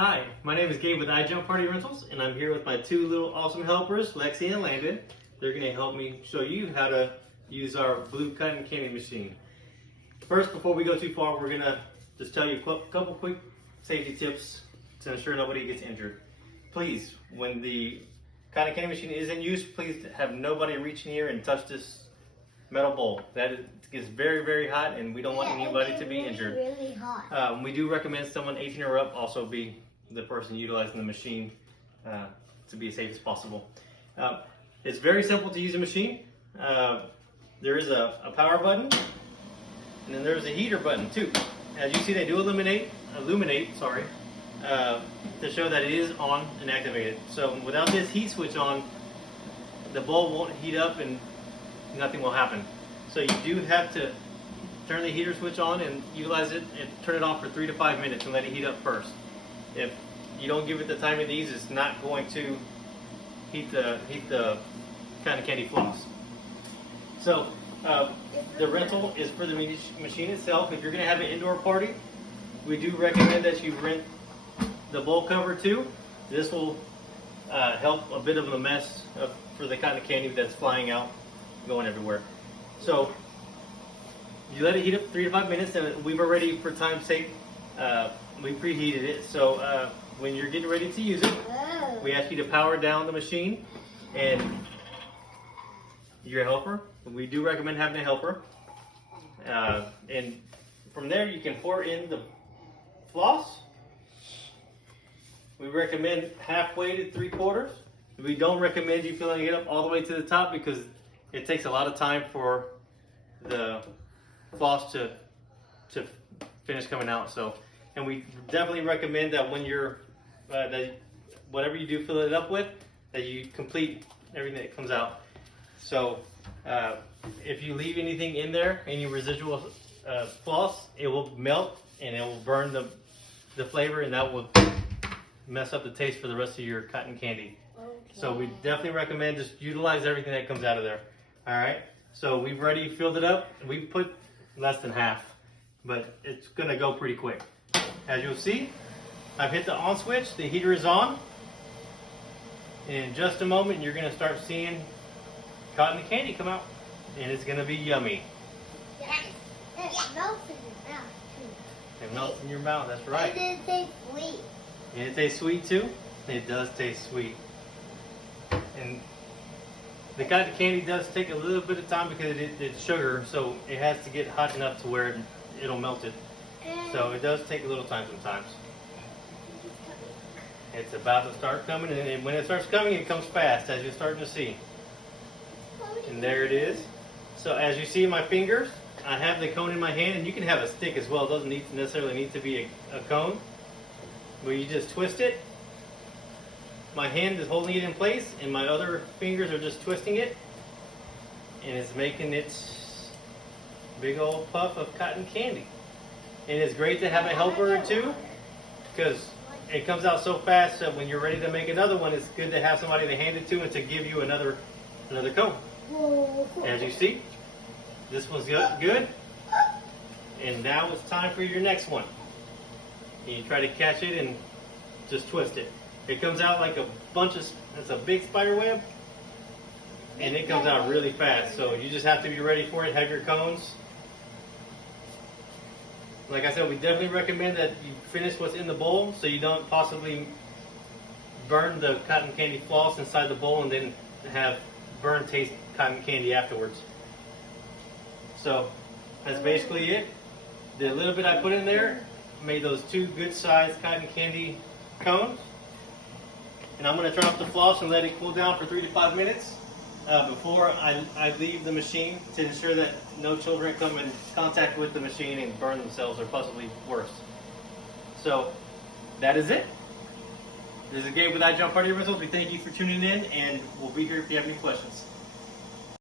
Hi, my name is Gabe with iJump Party Rentals, and I'm here with my two little awesome helpers, Lexi and Landon. They're going to help me show you how to use our blue cotton candy machine. First, before we go too far, we're going to just tell you a couple quick safety tips to ensure nobody gets injured. Please, when the cotton candy machine is in use, please have nobody reach near and touch this metal bowl. That gets very, very hot, and we don't want anybody to be injured. Really hot. We do recommend someone 18 or up also be the person utilizing the machine to be as safe as possible. It's very simple to use a machine. There is a power button, and then there's a heater button too. As you see, they do illuminate, to show that it is on and activated. So without this heat switch on, the bulb won't heat up and nothing will happen. So you do have to turn the heater switch on and utilize it, and turn it off for 3 to 5 minutes and let it heat up first. If you don't give it the time it needs, it's not going to heat the cotton candy floss. So the rental is for the machine itself. If you're going to have an indoor party, we do recommend that you rent the bowl cover too. This will help a bit of a mess for the cotton candy that's flying out, going everywhere. So you let it heat up 3 to 5 minutes, and we've already, for time's sake, we preheated it. So when you're getting ready to use it, we ask you to power down the machine, and your helper. We do recommend having a helper. And from there, you can pour in the floss. We recommend halfway to 3/4. We don't recommend you filling it up all the way to the top, because it takes a lot of time for the floss to finish coming out. So, and we definitely recommend that when you're that whatever you do fill it up with, that you complete everything that comes out. So if you leave anything in there, any residual floss, it will melt and it will burn the flavor, and that will mess up the taste for the rest of your cotton candy. Okay. So we definitely recommend just utilize everything that comes out of there. All right, so we've already filled it up. We put less than half, but it's gonna go pretty quick. As you'll see, I've hit the on switch, the heater is on. In just a moment, you're gonna start seeing cotton candy come out, and it's gonna be yummy. Yes. It melts in your mouth too. It melts in your mouth, that's right. It tastes sweet. And it tastes sweet too? It does taste sweet. And the cotton candy does take a little bit of time because it's sugar, so it has to get hot enough to where it'll melt it. So it does take a little time sometimes. It's about to start coming, and when it starts coming, it comes fast, as you're starting to see. And there it is. So as you see my fingers, I have the cone in my hand, and you can have a stick as well. It doesn't necessarily need to be a cone. But you just twist it. My hand is holding it in place, and my other fingers are just twisting it, and it's making its big old puff of cotton candy. And it's great to have a helper or two, because it comes out so fast that when you're ready to make another one, it's good to have somebody to hand it to and to give you another cone. As you see, this one's good, and now it's time for your next one. And you try to catch it and just twist it. It comes out like it's a big spider web, and it comes out really fast. So you just have to be ready for it, have your cones. Like I said, we definitely recommend that you finish what's in the bowl, so you don't possibly burn the cotton candy floss inside the bowl and then have burnt taste cotton candy afterwards. So that's basically it. The little bit I put in there made those 2 good sized cotton candy cones. And I'm going to turn off the floss and let it cool down for 3 to 5 minutes before I leave the machine, to ensure that no children come in contact with the machine and burn themselves, or possibly worse. So that is it. This is Gabe with iJump Party Rentals. We thank you for tuning in, and we'll be here if you have any questions.